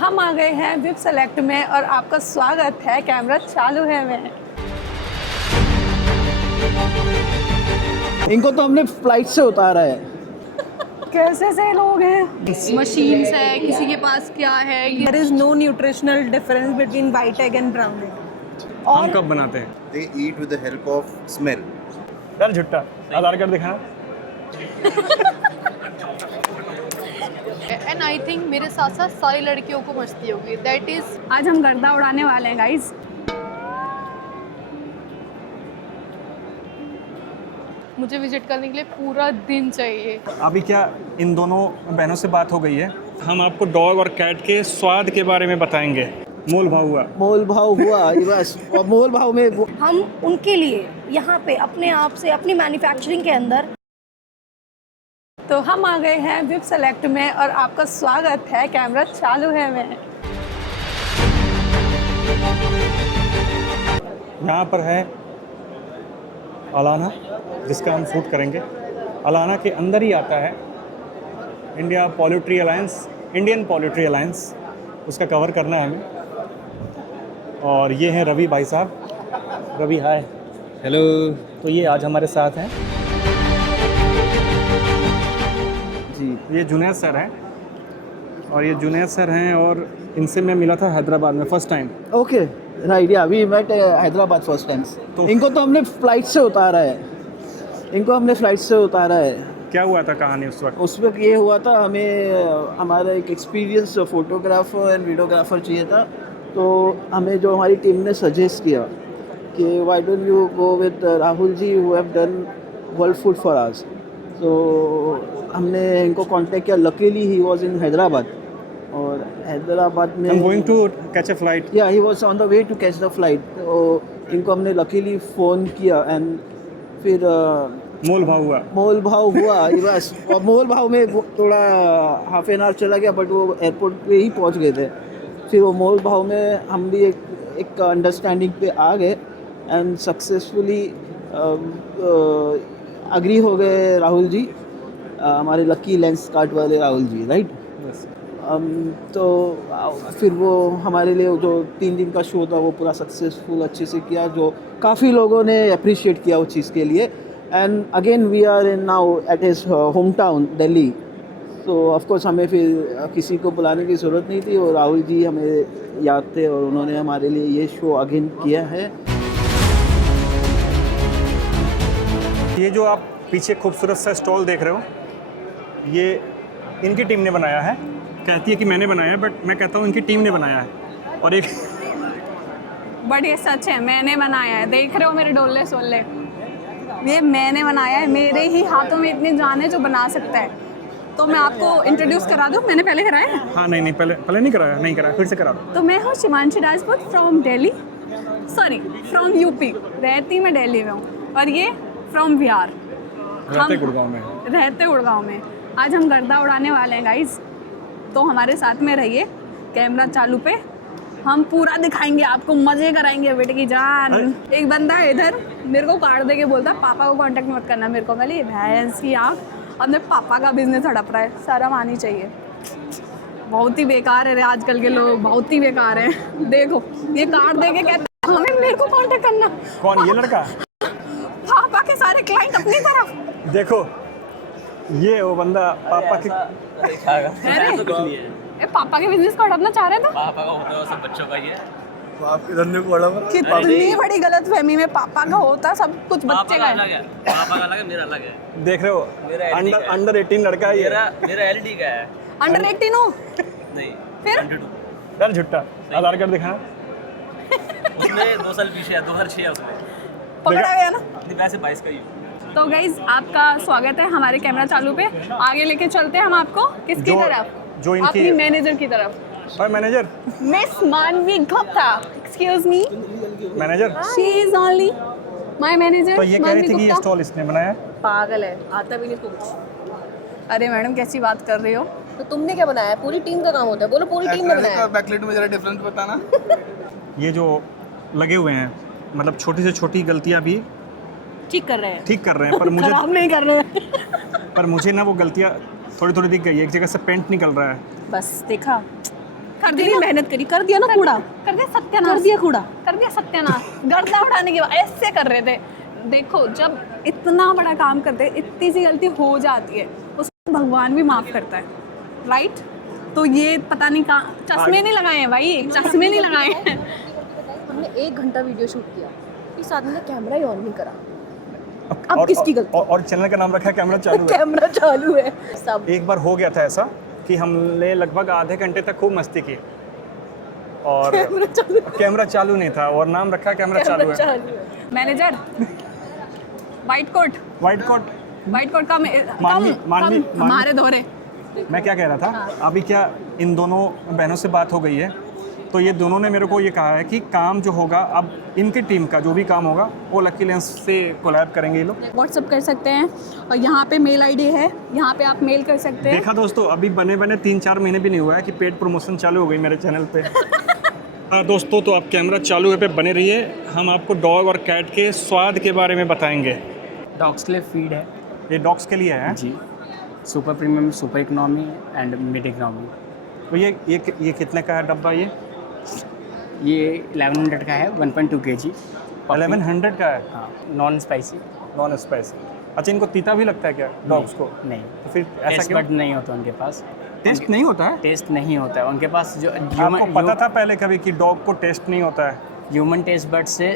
हम आ गए हैं विप सेलेक्ट में और आपका स्वागत है। कैमरा चालू है में। इनको तो हमने फ्लाइट से उतारा है। कैसे से लोग हैं? मशीन्स है, किसी के पास क्या है। There is no nutritional difference between white egg and brown egg. हम कब बनाते हैं? They eat with the help of smell. यार झुट्टा आधार कार्ड दिखाना। एंड आई थिंक मेरे साथ साथ सारी लड़कियों को मस्ती होगी। दैट इज आज हम गर्दा उड़ाने वाले हैं गाइस। मुझे विजिट करने के लिए पूरा दिन चाहिए। अभी क्या इन दोनों बहनों से बात हो गई है, हम आपको डॉग और कैट के स्वाद के बारे में बताएंगे। मोल भाव हुआ, मोल भाव हुआ ये बस। और मोल भाव में हम उनके लिए यहाँ पे अपने आप से अपनी मैन्युफैक्चरिंग के अंदर तो हम आ गए हैं विप सेलेक्ट में और आपका स्वागत है। कैमरा चालू है में। यहाँ पर है अलाना जिसका हम शूट करेंगे। अलाना के अंदर ही आता है इंडियन पोल्ट्री अलायंस, उसका कवर करना है हमें। और ये हैं रवि भाई साहब। रवि हाय। हेलो। तो ये आज हमारे साथ हैं जी। ये जुनैद सर हैं, और ये जुनैद सर हैं और इनसे मैं मिला था हैदराबाद में first time. Okay right, yeah we met Hyderabad first time. तो इनको तो हमने फ्लाइट से उतारा है। क्या हुआ था कहानी उस वक्त? उस वक्त ये हुआ था, हमें हमारा एक एक्सपीरियंस फोटोग्राफर एंड वीडियोग्राफर चाहिए था। तो हमें जो हमारी टीम ने सजेस्ट किया कि why don't you go with Rahul ji who have done world food for us. तो हमने इनको कांटेक्ट किया। Luckily he was in Hyderabad, और हैदराबाद में I'm going to catch a flight. Yeah he was on the way to catch the flight. तो इनको हमने luckily phone किया एंड फिर मोल भाव हुआ ये बस। और मोल भाव में थोड़ा हाफ एन आवर चला गया, बट वो एयरपोर्ट पे ही पहुंच गए थे। फिर वो मोल भाव में हम भी एक अंडरस्टैंडिंग पे आ गए एंड सक्सेसफुली अग्री हो गए राहुल जी, हमारे लकी लेंस कार्ट वाले राहुल जी, राइट। तो फिर वो हमारे लिए जो 3 दिन का शो था वो पूरा सक्सेसफुल अच्छे से किया, जो काफ़ी लोगों ने अप्रिशिएट किया उस चीज़ के लिए। And again we are in now at his home town Delhi. तो ऑफकोर्स हमें फिर किसी को बुलाने की ज़रूरत नहीं थी, और राहुल जी हमें याद थे और उन्होंने हमारे लिए ये शो अगेन किया है। ये जो आप पीछे खूबसूरत सा स्टॉल देख रहे हो, ये इनकी टीम ने बनाया है। कहती है कि मैंने बनाया है, बट मैं कहता हूँ इनकी टीम ने बनाया है। और एक बट ये सच है, मैंने बनाया है। देख रहे हो मेरे डोले सोले, ये मैंने बनाया है। मेरे ही हाथों में इतनी जान है जो बना सकता है। तो मैं आपको इंट्रोड्यूस करा दूँ, मैंने पहले कराया है। हाँ नहीं पहले नहीं कराया, फिर से करा दो। तो मैं हूँ Shimanshi Rajput from Delhi, sorry from UP. रहती मैं दिल्ली में हूँ, और ये फ्रॉम बिहार। रहते गुड़गांव में। आज हम गर्दा उड़ाने वाले हैं गाइस, तो हमारे साथ में रहिए। कैमरा चालू पे हम पूरा दिखाएंगे आपको, मजे कराएंगे बेटे की जान। एक बंदा है इधर मेरे को कार्ड दे के बोलता पापा को कांटेक्ट मत करना मेरे को। मैं ली भैंस की आँख, अपने पापा का बिजनेस हड़प रहा है। शर्म आनी चाहिए। बहुत ही बेकार है रे आजकल के लोग, बहुत ही बेकार हैं। देखो ये कार्ड दे के कहता हमें मेरे को कांटेक्ट करना। कौन ये लड़का? पापा के सारे क्लाइंट अपनी तरफ। देखो ये वो बंदा पापा के पापा के बिजनेस को हड़पना चाह रहे थे। पापा का होता है सब बच्चों का ही है। आपके धंधे को बड़ा कितनी बड़ी गलतफहमी में पापा का होता सब कुछ बच्चे का है। पापा का अलग है, मेरा अलग है। देख रहे हो अंडर 18 लड़का ही है। मेरा एलडी का है। अंडर 18 हो? नहीं फिर 22। यार झुट्टा आधार कार्ड दिखाना। उसमें 2 साल पीछे है, 2006 है उसमें। पकड़ा गया ना। नहीं वैसे 22 का ही हूँ। तो गाइज आपका स्वागत है हमारे कैमरा चालू पे। आगे लेके चलते हैं हम आपको किसकी तरफ? जो इनकी अपनी मैनेजर की तरफ। और मैनेजर मिस मानवी Gupta, excuse me manager she is only my manager. तो ये कह रही थी कि ये स्टॉल इसने बनाया। पागल है, आता भी नहीं कुछ। अरे मैडम कैसी बात कर रही हो? तो तुमने क्या बनाया? पूरी टीम का काम होता है, बोलो पूरी टीम ने बनाया। बैकलाइट में जरा डिफरेंस बताना। ये जो लगे हुए हैं, मतलब छोटी से छोटी गलतियां भी ठीक कर रहे हैं, पर मुझे खराब नहीं कर रहे हैं। पर मुझे ना वो गलतियां थोड़ी थोड़ी दिख गई है। एक जगह से पेंट निकल रहा है। बस देखा, कर इतनी दिया मेहनत करी, कर दिया ना कूड़ा, कर दिया सत्यानाश, कर दिया कूड़ा। कर दिया सत्यानाश। गर्दा उठाने के बाद ऐसे कर रहे थे। देखो जब इतना बड़ा काम करते हैं, इतनी सी गलती हो जाती है, उसको भगवान भी माफ़ करता है, राइट? तो ये पता नहीं कहाँ चश्मे नहीं लगाए हैं भाई, चश्मे नहीं लगाए हैं। हमने 1 घंटा वीडियो शूट किया, इस आदमी ने कैमरा ही ऑन नहीं करा। और- किसकी गलती? और चैनल का नाम रखा है कैमरा चालू है। कैमरा चालू है सब। एक बार हो गया था ऐसा कि हमने लगभग आधे घंटे तक खूब मस्ती की और कैमरा चालू नहीं था और नाम रखा कैमरा चालू है। Manager white coat, white coat. White coat का मानवी हमारे दोहरे। मैं क्या कह रहा था, अभी क्या इन दोनों बहनों से बात हो गई है, तो ये दोनों ने मेरे को ये कहा है कि काम जो होगा अब इनकी टीम का जो भी काम होगा वो लकी लेंस से कोलैब करेंगे ये लोग। व्हाट्सअप कर सकते हैं और यहाँ पे मेल आईडी है, यहाँ पे आप मेल कर सकते हैं। देखा दोस्तों, अभी बने 3-4 महीने भी नहीं हुआ है कि पेड प्रमोशन चालू हो गई मेरे चैनल पे। हाँ दोस्तों, तो आप कैमरा चालू है पे बने रहिए, हम आपको डॉग और कैट के स्वाद के बारे में बताएंगे। डॉग्स के लिए फीड है ये डॉग्स के लिए है जी, super premium, super economy and mid economy. तो ये कितने का है डब्बा? ये 1100 का है, 1.2 kg। 1100 का है। हाँ, नॉन स्पाइसी। Non spicy. अच्छा, इनको तीता भी लगता है क्या डॉग्स को? नहीं, तो फिर ऐसा टेस्ट क्यों? बड नहीं होता उनके पास। टेस्ट नहीं होता है? टेस्ट नहीं होता है उनके पास। जो आपको पता था पहले कभी कि डॉग को टेस्ट नहीं होता है? ह्यूमन टेस्ट बड से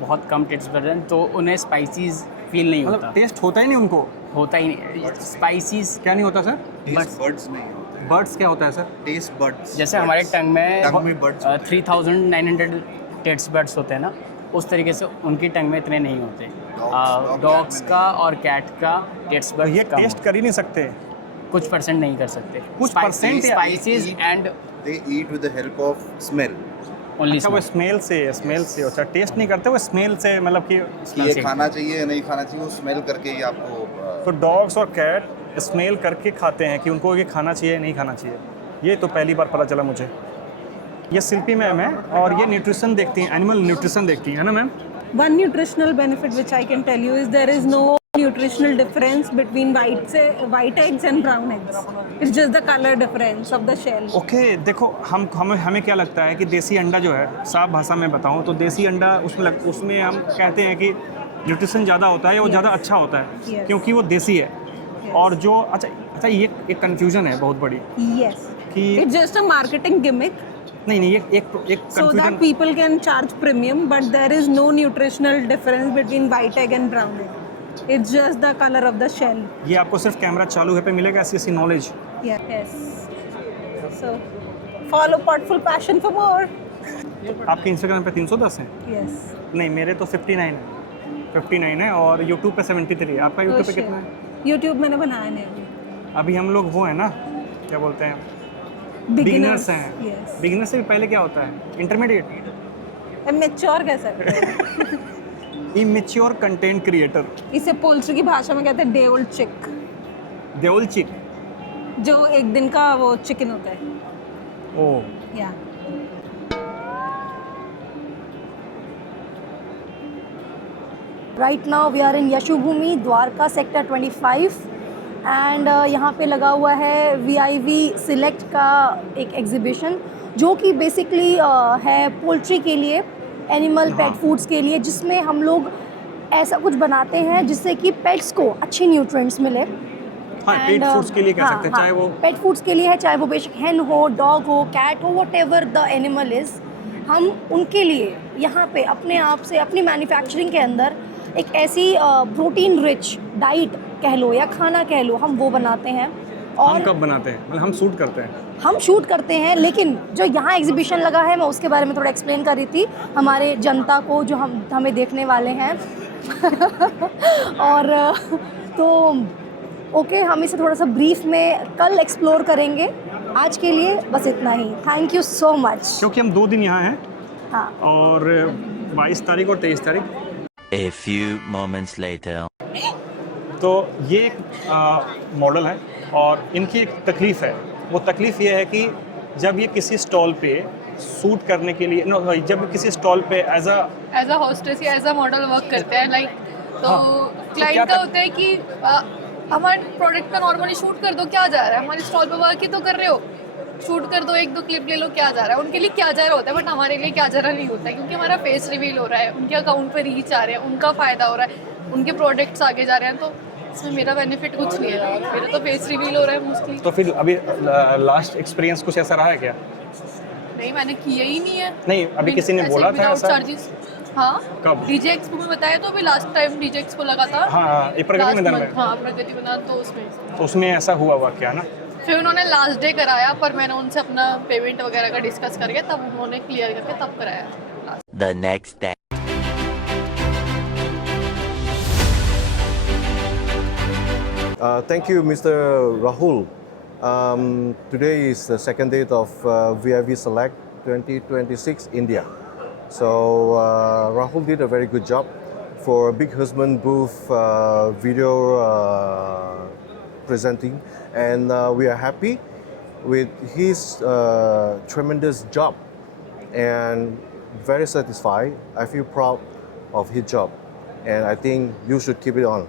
बहुत कम टेस्ट बड है, तो उन्हें स्पाइसीज फील नहीं मतलब होता। टेस्ट होता ही नहीं उनको? होता ही नहीं स्पाइसीज। क्या नहीं होता सर? टेस्ट बर्ड्स नहीं होते। बर्ड्स क्या होता है सर? टेस्ट बर्ड्स जैसे हमारे टंग टंग में में buds 3900 टेस्ट बड्स होते हैं ना, उस तरीके से उनकी टंग में इतने नहीं होते। Dogs डॉग्स में का और कैट का टेस्ट तो बड ये टेस्ट कर ही नहीं सकते? कुछ परसेंट नहीं कर सकते। कुछ परसेंट या- spices and they eat with the help of smell only अच्छा, वो स्मेल से अच्छा टेस्ट नहीं करते, वो स्मेल से मतलब कि कि ये खाना चाहिए या नहीं खाना चाहिए, वो स्मेल करके ही आपको तो डॉग्स और कैट स्मेल करके खाते हैं कि उनको ये खाना चाहिए नहीं खाना चाहिए। ये तो पहली बार पता चला मुझे। ये शिल्पी मैम है और ये न्यूट्रिशन देखती हैं, एनिमल न्यूट्रिशन देखती हैं, है ना ma'am? One nutritional benefit which I can tell you is there is no nutritional difference between white eggs and brown eggs. It's just the color difference of the shell. Okay देखो, हमें क्या लगता है कि देसी अंडा जो है, साफ भाषा में बताऊं तो देसी अंडा उसमें हम कहते हैं कि न्यूट्रिशन ज़्यादा होता है, वो ज़्यादा अच्छा होता है Yes. क्योंकि वो देसी है। और जो अच्छा ये एक कन्फ्यूज़न है बहुत बड़ी Yes. कि It's just a marketing gimmick नहीं ये एक so that confusion people can charge premium, but there is no nutritional difference between white egg and brown egg. It's just the color of the shell. ये आपको सिर्फ camera चालू है पे मिलेगा ऐसी knowledge. Yeah. Yes. So follow Potful Passion for more. आपके Instagram पे 310 है? Yes. नहीं, मेरे तो 59 है और यूट्यूब पे 73 है। आपका यूट्यूब पे कितना है? YouTube मैंने बनाया नहीं अभी. अभी हम लोग वो है ना, क्या बोलते हैं, बिगिनर्स हैं। Yes. बिगिनर से भी पहले क्या होता है? इंटरमीडिएट, मैच्योर कह सकते हैं. इमेच्योर कंटेंट क्रिएटर, इसे पोल्ट्री की भाषा में कहते हैं डे ओल्ड चिक, देवल चिक। जो एक दिन का वो चिकन होता है. Oh yeah right now we are in Yashobhoomi Dwarka sector 25 and यहाँ पे लगा हुआ है VIV सिलेक्ट का एक एग्जीबिशन, जो कि बेसिकली है पोल्ट्री के लिए, एनिमल पेट फूड्स के लिए, जिसमें हम लोग ऐसा कुछ बनाते हैं जिससे कि पेट्स को अच्छे न्यूट्रिएंट्स मिले। हाँ, पेट फूड्स के लिए कह सकते हैं, चाहे वो पेट फूड्स के लिए है, चाहे वो बेशक हैन हो, डॉग हो, कैट हो, व्हाटएवर द एनिमल इज़, हम उनके लिए यहाँ पे अपने आप से अपनी मैन्युफैक्चरिंग के अंदर एक ऐसी प्रोटीन रिच डाइट कह लो या खाना कह लो, हम वो बनाते हैं। हम और कब बनाते हैं? मतलब हम शूट करते हैं। हम शूट करते हैं, लेकिन जो यहाँ एग्जीबिशन लगा है मैं उसके बारे में थोड़ा एक्सप्लेन कर रही थी हमारे जनता को जो हमें देखने वाले हैं। और तो ओके, हम इसे थोड़ा सा ब्रीफ में कल एक्सप्लोर करेंगे। आज के लिए बस इतना ही। Thank you so much. क्योंकि हम 2 दिन यहाँ हैं हाँ, और 22 तारीख और 23 तारीख। A few moments later. तो ये एक मॉडल है और इनकी एक तकलीफ़ है। वो तकलीफ़ ये है कि जब ये किसी स्टॉल पे शूट करने के लिए जब किसी स्टॉल पे एज अ होस्टेस या एज अ मॉडल वर्क करते हैं लाइक, तो हाँ, क्लाइंट का होता है कि हमारे प्रोडक्ट का नॉर्मली शूट कर दो, क्या जा रहा है, हमारे स्टॉल पे वर्क ही तो कर रहे हो, शूट कर दो, एक दो क्लिप ले लो, क्या जा रहा है, उनके लिए क्या जा रहा होता है, बट हमारे लिए क्या जा रहा नहीं होता है, क्योंकि हमारा फेस रिवील हो रहा है, उनके अकाउंट पे रीच आ रहे हैं, उनका फ़ायदा हो रहा है, उनके प्रोडक्ट्स आगे जा रहे हैं, तो इसमें मेरा बेनिफिट कुछ नहीं है, मेरा तो फेस रिवील हो रहा है मोस्टली। तो फिर अभी लास्ट एक्सपीरियंस कुछ ऐसा रहा है क्या? नहीं, मैंने किया ही नहीं है। नहीं, अभी किसी ने बोला था ऐसा? चार्जेस, हाँ, कब? डीजे एक्सपो में बताया, तो अभी लास्ट टाइम डीजे एक्सपो लगा था। हाँ, ये प्रगति मैदान में। हाँ, प्रगति मैदान, तो उसमें ऐसा हुआ क्या ना? फिर उन्होंने लास्ट डे कराया, पर मैंने उनसे अपना पेमेंट वगैरह का डिस्कस करके तब उन्होंने क्लियर करके तब कराया। The next day. Thank you, Mr. Rahul. Today is the second date of VIV Select 2026 India. So Rahul did a very good job for Big Husband booth video presenting, and we are happy with his tremendous job and very satisfied. I feel proud of his job, and I think you should keep it on,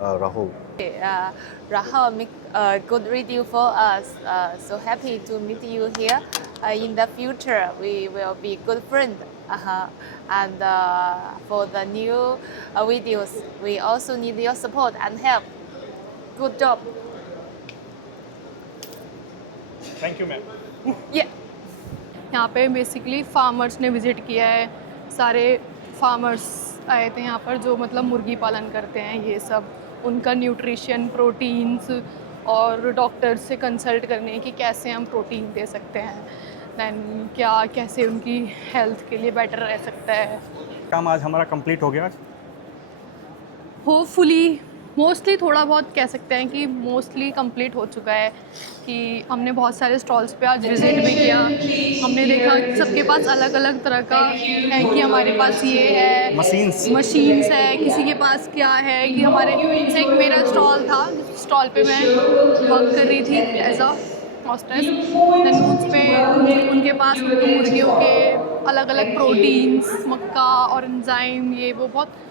Rahul. Rahul make a good review for us. So happy to meet you here. In the future, we will be good friends. And for the new videos, we also need your support and help. Good job. Thank you ma'am. Yeah. यहाँ पे basically farmers ने visit किया है, सारे farmers आए थे यहाँ पर जो मतलब मुर्गी पालन करते हैं, ये सब उनका न्यूट्रिशन, प्रोटीन्स और डॉक्टर से कंसल्ट करने की कैसे हम प्रोटीन दे सकते हैं, दैन क्या कैसे उनकी हेल्थ के लिए बेटर रह सकता है। काम आज हमारा कंप्लीट हो गया। होपफुली मोस्टली थोड़ा बहुत कह सकते हैं कि मोस्टली कंप्लीट हो चुका है, कि हमने बहुत सारे स्टॉल्स पे आज विज़िट भी किया, हमने देखा कि सबके पास अलग अलग तरह का है, कि हमारे पास ये है मशीन्स है, किसी के पास क्या है, कि हमारे जैसे एक मेरा स्टॉल था, स्टॉल पे मैं वर्क कर रही थी एज अ हॉस्टेस, दैन उस पर उनके पास मुर्गियों के अलग अलग प्रोटीन्स, मक्का और एंजाइम, ये वो बहुत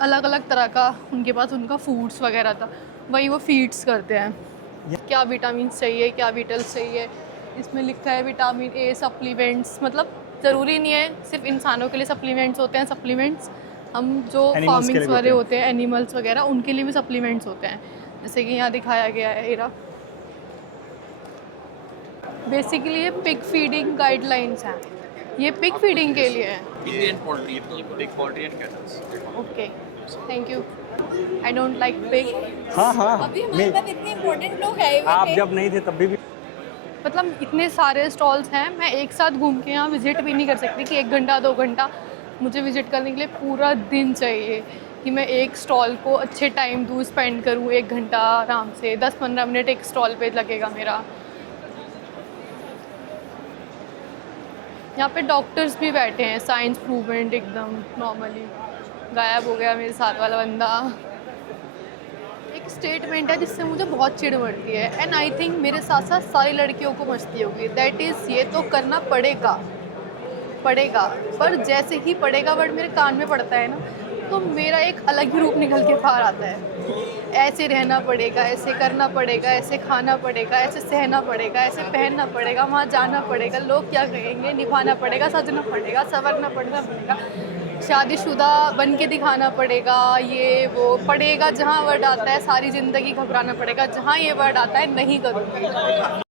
अलग अलग तरह का उनके पास उनका फूड्स वगैरह था, वही वो फीड्स करते हैं, क्या विटामिन चाहिए, क्या विटल्स चाहिए, इसमें लिखा है विटामिन ए सप्लीमेंट्स, मतलब ज़रूरी नहीं है सिर्फ इंसानों के लिए सप्लीमेंट्स होते हैं, सप्लीमेंट्स हम जो फार्मिंग्स वाले होते हैं, एनिमल्स वगैरह, उनके लिए भी सप्लीमेंट्स होते हैं, जैसे कि यहाँ दिखाया गया है एरा। बेसिकली ये पिग फीडिंग गाइडलाइंस हैं, ये पिग फीडिंग के लिए है। Indian poultry, big poultry and cattle. Okay, thank you. I don't like pig. हाँ, अभी हमारे पास इतने इम्पोर्टेंट लोग हैं, आप जब नहीं थे तब भी मतलब इतने सारे स्टॉल्स हैं, मैं एक साथ घूम के यहाँ विज़िट भी नहीं कर सकती कि 1 घंटा 2 घंटा, मुझे विज़िट करने के लिए पूरा दिन चाहिए, कि मैं एक स्टॉल को अच्छे टाइम दूँ, स्पेंड करूँ 1 घंटा आराम से, 10-15 मिनट एक स्टॉल पे लगेगा मेरा। यहाँ पे डॉक्टर्स भी बैठे हैं, साइंस प्रूवेंट एकदम नॉर्मली। गायब हो गया मेरे साथ वाला बंदा। एक स्टेटमेंट है जिससे मुझे बहुत चिढ़ बढ़ती है, एंड आई थिंक मेरे साथ साथ सारी लड़कियों को मचती होगी, दैट इज़ ये तो करना पड़ेगा, पर जैसे ही पड़ेगा वर्ड मेरे कान में पड़ता है ना, तो मेरा एक अलग ही रूप निकल के बाहर आता है। ऐसे रहना पड़ेगा, ऐसे करना पड़ेगा, ऐसे खाना पड़ेगा, ऐसे सहना पड़ेगा, ऐसे पहनना पड़ेगा, वहाँ जाना पड़ेगा, लोग क्या कहेंगे, निभाना पड़ेगा, सजना पड़ेगा, संवरना पड़ेगा, शादीशुदा बन के दिखाना पड़ेगा, ये वो पड़ेगा। जहाँ वर्ड आता है सारी ज़िंदगी घबराना पड़ेगा, जहाँ ये वर्ड आता है नहीं करूँगी।